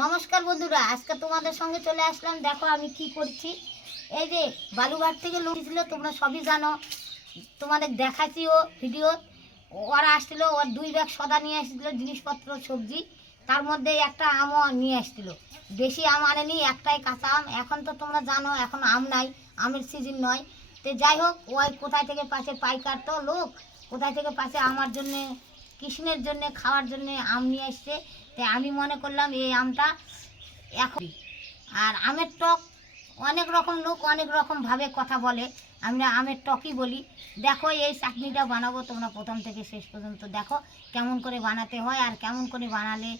নমস্কার বন্ধুরা, আজকে তোমাদের সঙ্গে চলে আসলাম। দেখো আমি কি করছি। এই যে বালুঘাট থেকে লোক ছিল তোমরা সবই জানো। তোমাদের দেখাচ্ছিও ভিডিও। ওরা আসছিল, ওর দুই ব্যাগ সদা নিয়ে আসছিল জিনিসপত্র, সবজি। তার মধ্যে একটা আমও নিয়ে আসছিল বেশি আম আনেনি, একটাই কাঁচা আম। এখন তো তোমরা জানো, এখন আম নাই, আমের সিজন নয়। তো যাই হোক, ওই কোথায় থেকে পাশে পাইকার তো লোক, কোথায় থেকে পাশে আমার জন্যে কৃষ্ণের জন্য, খাওয়ার জন্য আম নিয়ে এসছে। তাই আমি মনে করলাম এই আমটা এখন আর আমের টক অনেক রকম লোক অনেক রকম ভাবে কথা বলে। আমরা আমের টকই বলি। দেখো এই চাটনিটা বানাবো তোমরা প্রথম থেকে শেষ পর্যন্ত। দেখো কেমন করে বানাতে হয় আর কেমন করে বানালে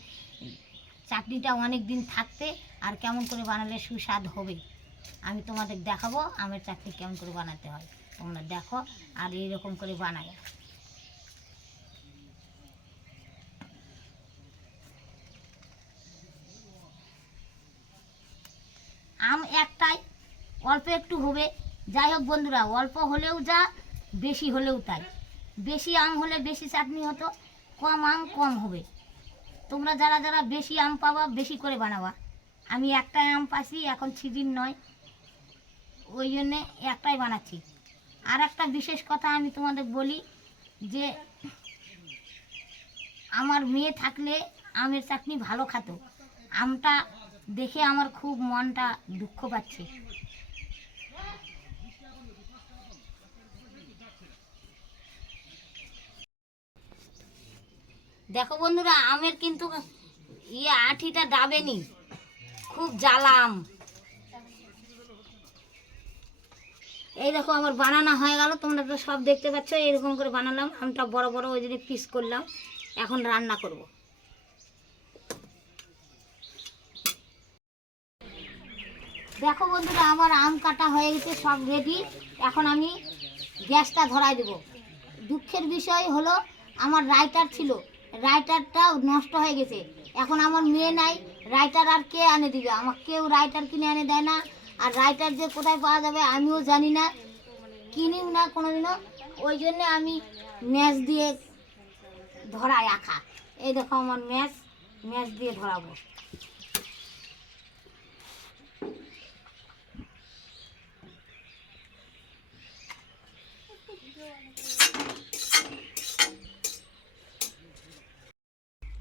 চাটনিটা অনেক দিন থাকতে আর কেমন করে বানালে সুস্বাদ হবে। আমি তোমাদের দেখাবো আমের চাটনি কেমন করে বানাতে হয়। তোমরা দেখো আর এইরকম করে বানাই আম একটাই, অল্প একটু হবে। যাই হোক বন্ধুরা, অল্প হলেও যা, বেশি হলেও তাই। বেশি আম হলে বেশি চাটনি হতো, কম আম কম হবে। তোমরা যারা যারা বেশি আম পাবা, বেশি করে বানাবা। আমি একটাই আম পাচ্ছি এখন সিজন নয়। ওই জন্যে একটাই বানাচ্ছি। আর একটা বিশেষ কথা আমি তোমাদের বলি, যে আমার মেয়ে থাকলে আমের চাটনি ভালো খাতো। আমটা দেখে আমার খুব মনটা দুঃখ পাচ্ছে। দেখো বন্ধুরা, আমের কিন্তু ইয়ে আঠিটা ডাবেনি খুব জ্বালা আম এই দেখো আমার বানানো হয়ে গেল। তোমরা তো সব দেখতে পাচ্ছ এরকম করে বানালাম। আমটা বড় বড় ওই জন্য পিস করলাম। এখন রান্না করব। দেখো বন্ধুরা, আমার আম কাটা হয়ে গেছে, সব রেডি এখন আমি গ্যাসটা ধরাই দেব। দুঃখের বিষয় হলো, আমার রাইটার ছিল। রাইটারটা নষ্ট হয়ে গেছে। এখন আমার মেয়ে নাই রাইটার আর কে আনে দিবে? আমার কেউ রাইটার কিনে এনে দেয় না। আর রাইটার যে কোথায় পাওয়া যাবে, আমিও জানি না। কিনিও না কোনোদিনও। ওই জন্যে আমি ম্যাচ দিয়ে ধরাই আঁকা। এই দেখো আমার ম্যাচ ম্যাচ দিয়ে ধরাবো।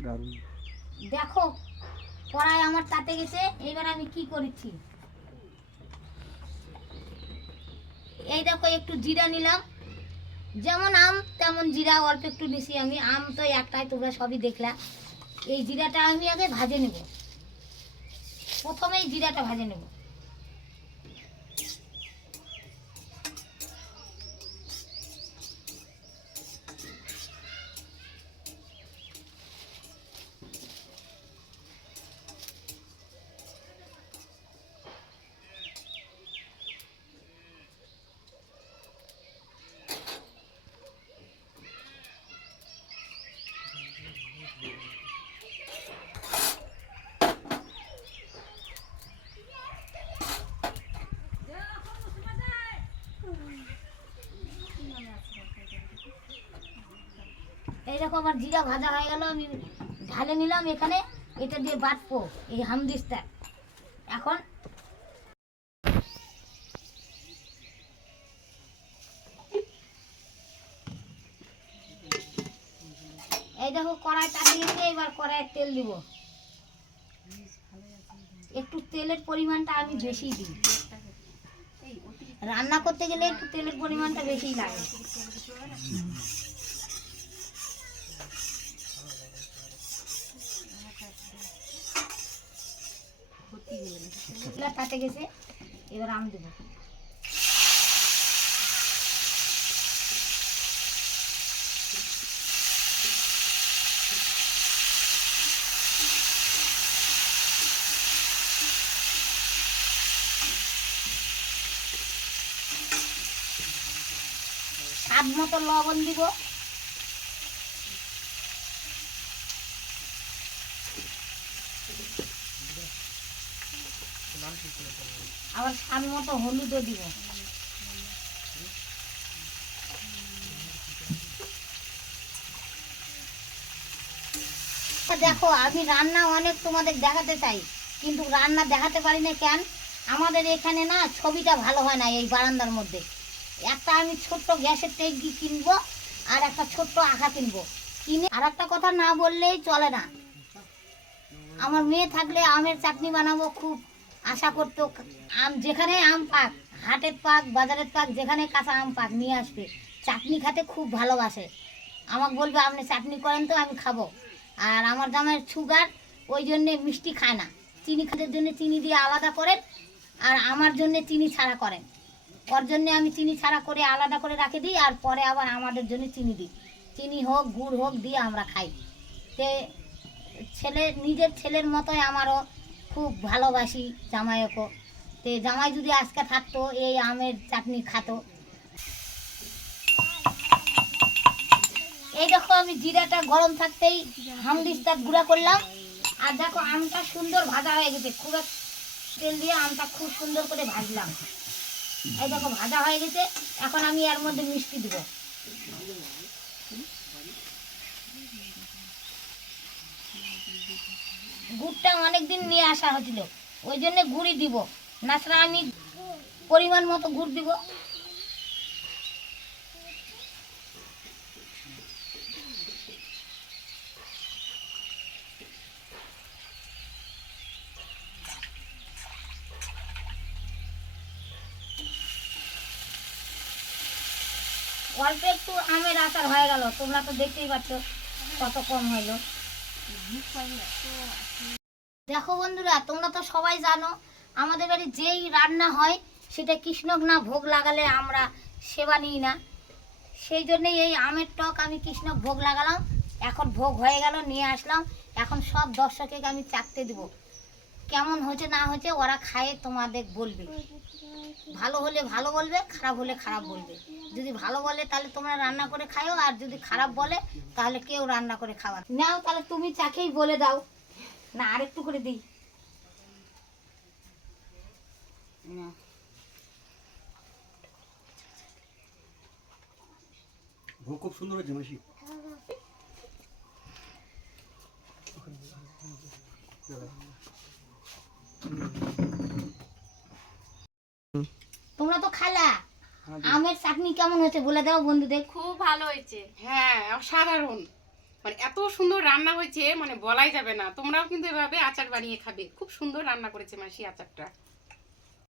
দারুণ। দেখো, কড়াই আমার তাতে গেছে এবার আমি কি করেছি? এই দেখো, একটু জিরা নিলাম। যেমন আম, তেমন জিরা, অল্প একটু নিছি আমি। আম তো একটাই, তোমরা সবই দেখলা। এই জিরাটা আমি আগে ভাজে নেব। প্রথমেই জিরাটা ভাজে নেব। এই দেখো আমার জিরা ভাজা হয়ে গেল, আমি ঢালে নিলাম এখানে, এটা দিয়ে বাটবো, এই হামদিসটা এখন এই দেখো কড়াই দিয়েছে এবার কড়াইয়ে তেল দিব। একটু তেলের পরিমাণটা আমি বেশি দিই। রান্না করতে গেলে একটু তেলের পরিমাণটা বেশি লাগে। এগুলা কাটে গেছে এবার আম দেবো। স্বাদ মতো লবণ দিব। আবার স্বাদ মতো হলুদও দিব। দেখো, আমি রান্না অনেক তোমাদের দেখাতে চাই, কিন্তু রান্না দেখাতে পারি না কেন? আমাদের এখানে না ছবিটা ভালো হয় না এই বারান্দার মধ্যে। একটা আমি ছোট্ট গ্যাসের ট্যাঙ্কি কিনবো, আর একটা ছোট্ট আঁকা কিনবো। কিনে আর একটা কথা না বললেই চলে না। আমার মেয়ে থাকলে আমের চাটনি বানাবো খুব। আশা করতো আম যেখানে আম পাক, হাটের পাক, বাজারের পাক, যেখানে কাঁচা আম পাক নিয়ে আসবে। চাটনি খেতে খুব ভালোবাসে। আমাকে বলবে, আপনি চাটনি করেন তো, আমি খাব। আর আমার জামাইয়ের সুগার ওই জন্যে মিষ্টি খায় না। চিনি খাতের জন্য চিনি দিয়ে আলাদা করেন আর আমার জন্য চিনি ছাড়া করেন। ওর জন্য আমি চিনি ছাড়া করে আলাদা করে রাখে দিই আর পরে আবার আমাদের জন্য চিনি দিই। চিনি হোক, গুড় হোক, দিয়ে আমরা খাই। তে ছেলে, নিজের ছেলের মতোই আমারও খুব ভালোবাসি জামাইকে তে জামাই যদি আজকে থাকতো, এই আমের চাটনি খাতো। এই দেখো আমি জিরাটা গরম থাকতেই হামদিস্তা গুঁড়া করলাম। আর দেখো আমটা সুন্দর ভাজা হয়ে গেছে। খুব তেল দিয়ে আমটা খুব সুন্দর করে ভাজলাম। এই দেখো ভাজা হয়ে গেছে। এখন আমি এর মধ্যে মিষ্টি দিব। গুড়টা অনেকদিন নিয়ে আসা হয়েছিল। ওই জন্য গুড়ি দিব। নাছাড়া আমি পরিমাণ মতো গুড় দিব। অল্প একটু আমের আচার হয়ে গেল। তোমরা তো দেখতেই পাচ্ছ কত কম হইল দেখো বন্ধুরা, তোমরা তো সবাই জানো, আমাদের বাড়ি যেই রান্না হয়, সেটা কৃষ্ণক না ভোগ লাগালে আমরা সেবা নিই না। সেই জন্যই এই আমের টক আমি কৃষ্ণক ভোগ লাগালাম, এখন ভোগ হয়ে গেল, নিয়ে আসলাম। এখন সব দর্শকে আমি চাকতে দিব। কেমন হয়েছে না হয়েছে ওরা খায়ে তোমাদের বলবে। ভালো হলে ভালো বলবে, খারাপ হলে খারাপ বলবে। যদি ভালো বলে তাহলে তোমরা রান্না করে খাও আর যদি খারাপ বলে তাহলে কেউ রান্না করে খাওয়া নাও তাহলে তুমি চাকেই বলে দাও। না আরেকটু করে দিই। খুব সুন্দর হয়েছে মাসি। তোমরা তো খালা। আমের চাটনি কেমন হয়েছে বলে দাও বন্ধুদের। খুব ভালো হয়েছে। হ্যাঁ অসাধারণ। মানে এত সুন্দর রান্না হয়েছে মানে বলাই যাবে না। তোমরাও কিন্তু এভাবে আচার বানিয়ে খাবে। খুব সুন্দর রান্না করেছে মাসি আচারটা।